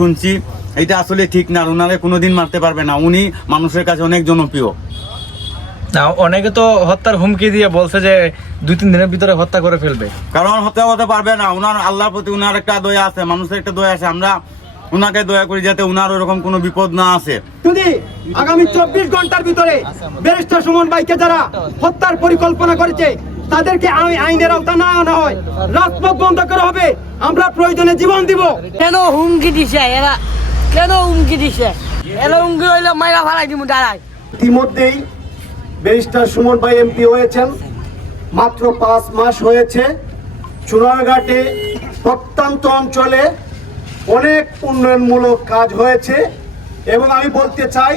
শুনছি এটা আসলে ঠিক না, ওনারে কোনোদিন মারতে পারবে না, উনি মানুষের কাছে অনেক জনপ্রিয়। না, অনেকে তো হত্যার হুমকি দিয়ে বলছে যে 2-3 দিনের ভিতরে হত্যা করে ফেলবে। কারণ হত্যা হতে পারবে না, উনার আল্লাহর প্রতি উনার একটা দয়া আছে, মানুষের একটা দয়া আছে, আমরা উনাকে দয়া করি যাতে উনার ওরকম কোনো বিপদ না আসে। যদি আগামী 24 ঘন্টার ভিতরে ব্যারিস্টার সুমন ভাইকে যারা হত্যার পরিকল্পনা করেছে তাদেরকে আইনের আওতা না আনা হয়, রাজপথ বন্ধ করা হবে, আমরা প্রয়োজনে জীবন দিব। কেন হুমকি দিছে এরা? কেন হুমকি দিছে এরা? হুমকি হইলে মাইরা ফালাই দিব দাঁড়ায়। ইতিমধ্যেই ব্যারিস্টার সুমন ভাই এমপি হয়েছেন, মাত্র 5 মাস হয়েছে। চুনারঘাটে প্রত্যন্ত অঞ্চলে অনেক উন্নয়নমূলক কাজ হয়েছে এবং আমি বলতে চাই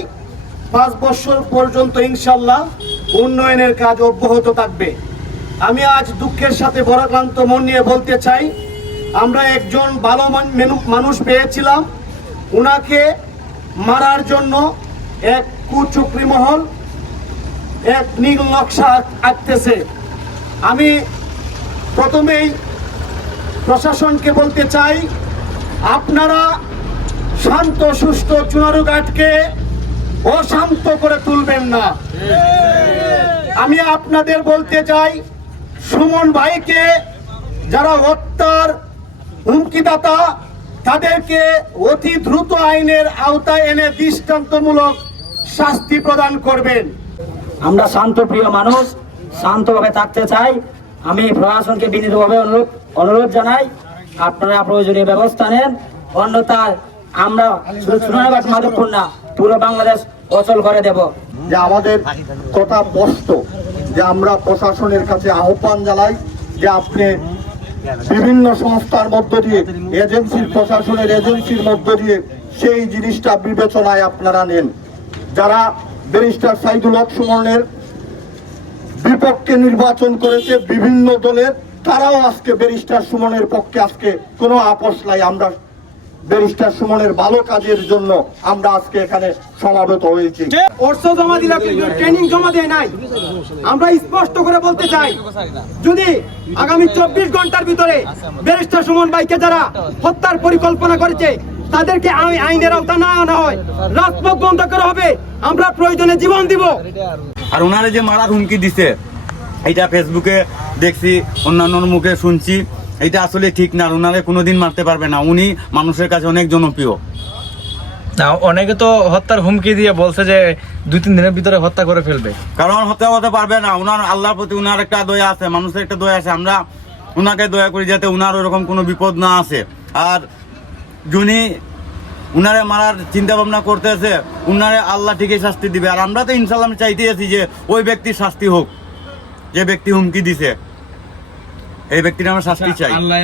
5 বছর পর্যন্ত ইনশাল্লাহ উন্নয়নের কাজ অব্যাহত থাকবে। আমি আজ দুঃখের সাথে ভারাক্রান্ত মন নিয়ে বলতে চাই, আমরা একজন ভালো মানুষ পেয়েছিলাম, উনাকে মারার জন্য এক কুচক্রী মহল এক নীল নকশা আঁকতেছে। আমি প্রথমেই প্রশাসনকে বলতে চাই, আপনারা শান্ত সুষ্ঠ চুনারুঘাটকে অশান্ত করে তুলবেন না। আমি আপনাদের বলতে চাই, সুমন ভাইকে যারা হত্যার হুমকিদাতা তাদেরকে অতি দ্রুত আইনের আওতায় এনে দৃষ্টান্তমূলক শাস্তি প্রদান করবেন। আমরা শান্তপ্রিয় মানুষ, শান্তভাবে থাকতে চাই। আমি প্রশাসনকে বিনীতভাবে অনুরোধ জানাই, আপনারা প্রয়োজনীয় ব্যবস্থা নেন, অন্যথায় আমরা শুধু চুনারঘাট মাধবপুর না পুরো বাংলাদেশ অচল করে দেব। যে আমাদের কথা স্পষ্ট যে আমরা প্রশাসনের কাছে আহ্বান জানাই যে আপনি বিভিন্ন সংস্থার মধ্য দিয়ে এজেন্সির প্রশাসনের এজেন্সির মধ্য দিয়ে সেই জিনিসটা বিবেচনায় আপনারা নেন। যারা ব্যারিস্টার সাইদুল হক সুমনের বিপক্ষে নির্বাচন করেছে বিভিন্ন দলের, তারাও আজকে ব্যারিস্টার সুমনের পক্ষে আজকে কোনো আপোষ নাই। আমরা ব্যারিস্টার সুমনের ভালো কাজের জন্য আমরা আজকে এখানে সমাবেত হয়েছি। অর্থ জমা দিলে কিন্তু ট্রেনিং জমা দেয় নাই। আমরা স্পষ্ট করে বলতে চাই, যদি আগামী 24 ঘন্টার ভিতরে ব্যারিস্টার সুমন ভাইকে যারা হত্যার পরিকল্পনা করেছে তাদেরকে আইনের আওতা না আনা হয়, রাজপথ বন্ধ করা হবে, আমরা প্রয়োজনে জীবন দিব। আর ওনারে যে মারার হুমকি দিছে এটা ফেসবুকে দেখছি, অন্যান্য মুখে শুনছি, এটা আসলে ঠিক না, ওনারে কোনোদিন মারতে পারবে না, উনি মানুষের কাছে অনেক জনপ্রিয়। না, অনেকে তো হত্যার হুমকি দিয়ে বলছে যে 2-3 দিনের ভিতরে হত্যা করে ফেলবে। কারণ হত্যা হতে পারবে না, উনার আল্লাহর প্রতি উনার একটা দয়া আছে, মানুষের একটা দয়া আছে, আমরা উনাকে দয়া করি যাতে উনার ওরকম কোনো বিপদ না আসে। আর যিনি উনারে মারার চিন্তা ভাবনা করতেছে উনারে আল্লাহ ঠিকই শাস্তি দিবে। আর আমরা তো ইনশাল্লাহ চাইতে আছি যে ওই ব্যক্তির শাস্তি হোক, যে ব্যক্তি হুমকি দিছে এই ব্যক্তির আমরা শাস্তি চাই। আল্লাহ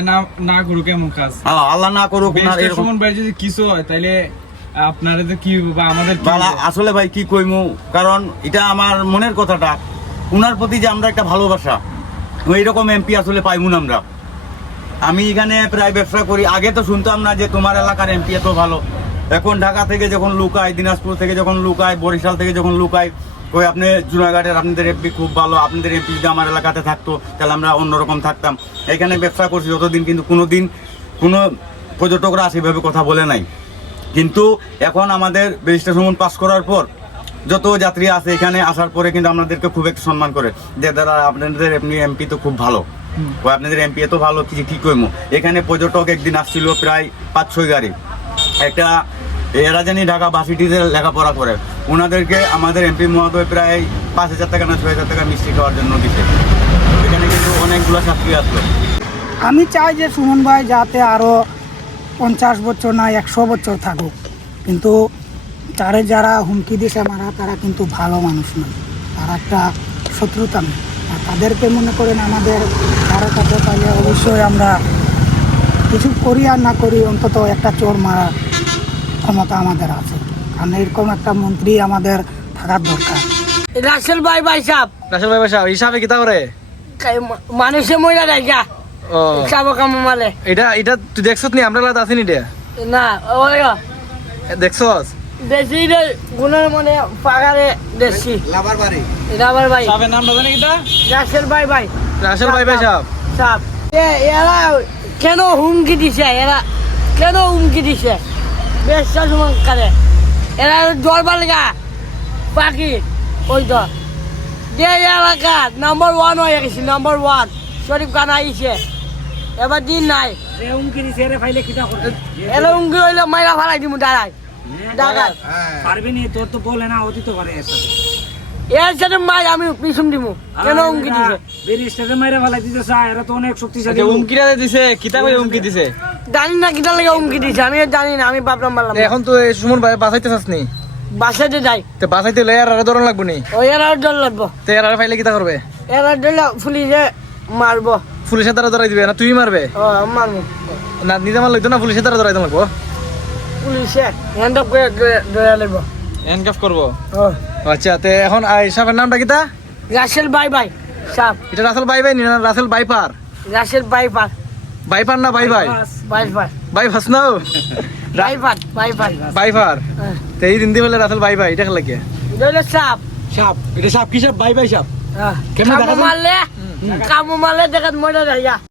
না করুক এমন কাজ। হ্যাঁ, আল্লাহ না করুক। উনার এরকম সুমন ভাই যদি কিছু হয় তাইলে আপনারা তো কি বা আমাদের আসলে ভাই কি কইমু, কারণ এটা আমার মনের কথাটা, উনার প্রতি যে আমরা একটা ভালোবাসা, এইরকম এমপি আসলে পাইমু না আমরা। আমি এখানে প্রায় ব্যবসা করি, আগে তো শুনতাম না যে তোমার এলাকার এমপি এত ভালো। এখন ঢাকা থেকে যখন লুকায়, দিনাজপুর থেকে যখন লুকায়, বরিশাল থেকে যখন লুকায়, ওই আপনি জুনাগড়ের আপনাদের এমপি খুব ভালো, আপনাদের এমপি যদি আমার এলাকাতে থাকতো তাহলে আমরা অন্যরকম থাকতাম। এখানে ব্যবসা করছি যতদিন, কিন্তু কোনোদিন কোনো পর্যটকরা সেভাবে কথা বলে নাই। কিন্তু এখন আমাদের ব্যারিস্টার সুমন পাস করার পর যত যাত্রী আছে এখানে আসার পরে কিন্তু আমাদেরকে খুব একটু সম্মান করে, যে দাদা আপনাদের এমপি তো খুব ভালো, ওই আপনাদের এমপি এত ভালো কিছু কি কইমু। এখানে পর্যটক একদিন আসছিল প্রায় 5-6 গাড়ি, একটা এরা জানি ঢাকা ভার্সিটিতে লেখাপড়া করে, ওনাদেরকে আমাদের এমপি মহোদয় প্রায় 5,000 টাকা না 6,000 টাকা মিষ্টি খাওয়ার জন্য দিতে। এখানে কিন্তু অনেকগুলো ছাত্রী আসলো। আমি চাই যে সুমন ভাই যাতে আরও 50 বছর না 100 বছর থাকুক, কিন্তু তারে যারা হুমকি দিছে মারা তারা কিন্তু ভালো মানুষ নয়, তারা একটা শত্রুতা নেই। আর তাদেরকে মনে করেন আমাদের কারো কাছে পাইলে অবশ্যই আমরা কিছু করি আর না করি, অন্তত একটা চোর মারার ক্ষমতা আমাদের আছে, কারণ এরকম একটা মন্ত্রী আমাদের থাকার দরকার। রাসেল ভাই সাহেব হিসাবে কিতা করে মানুষে মহিলা দেখা মালে এটা তুই দেখছত নি? আমরা লাদ আসিনি এটা না, ওই দেখছস দেশি গুণের মনে পাগারে দেশি লাভার ভাই সাহেবের নামটা জানি কিটা? রাসেল ভাই রাসেল ভাই সাহেব এরা কেন হুমকি দিছে? এরা কেন হুমকি দিছে বেশটা সুমন করে এরা জলবার লেগা পাখি ওই তো যে এলাকা নাম্বার 1 হয়ে গেছে নাম্বার 1 শরীফ খান আইছে এবার দিন নাই উমকি দিছে রে ফাইলে কিটা করে এলো উঙ্গি হইলে মাইরা ফালাই দিমু দাঁড়াই ডাকাত পারবি নি তোর তো বলে না অতীত পারে এর সাথে এর সাথে মাই আমি পিছন দিমু কেন উঙ্গি দিছে বেরিস্টারে মাইরা ফালাই দিতে চায় এরা তো অনেক শক্তিশালী হুমকিটা দিছে কিতা করে হুমকি দিছে জানি না কিটা লাগে উঙ্গি দিছে আমি জানি না আমি বাপরাম মারলাম এখন তো এই সুমন ভাই বাঁচাইতে চাস নি বাসাতে যাই তে বাঁচাইতে লই আর ধরন লাগবো নি ওই এরা জল লাগবো তে আর ফাইলে কিতা করবে এরা জল পুলিশে মারবো পুলিশের দ্বারা ধরাই দিবে না তুই মারবে ও মারবো না নিজে মারলই তো না পুলিশের দ্বারা ধরাই লাগবো পুলিশে হ্যান্ড আপ করে ধরে লাগবো হ্যান্ডকাফ করবো ও আচ্ছা তে এখন সাপের নামটা কিতা রাসেল বাই বাই সাপ এটা রাসেল বাই বাই নি না রাসেল বাইপার রাসেল বাই পার বাইপার না বাই বাই বাই পার বাই ফাস নাও বাই পার বাই পার বাইপার তে এই দিন দি বলে রাসেল বাই বাই এটা লাগে ধরে সাপ সাপ এটা সাপ কি সাপ বাই বাই সাপ কামু মারলে দেখাত মরে যাইয়া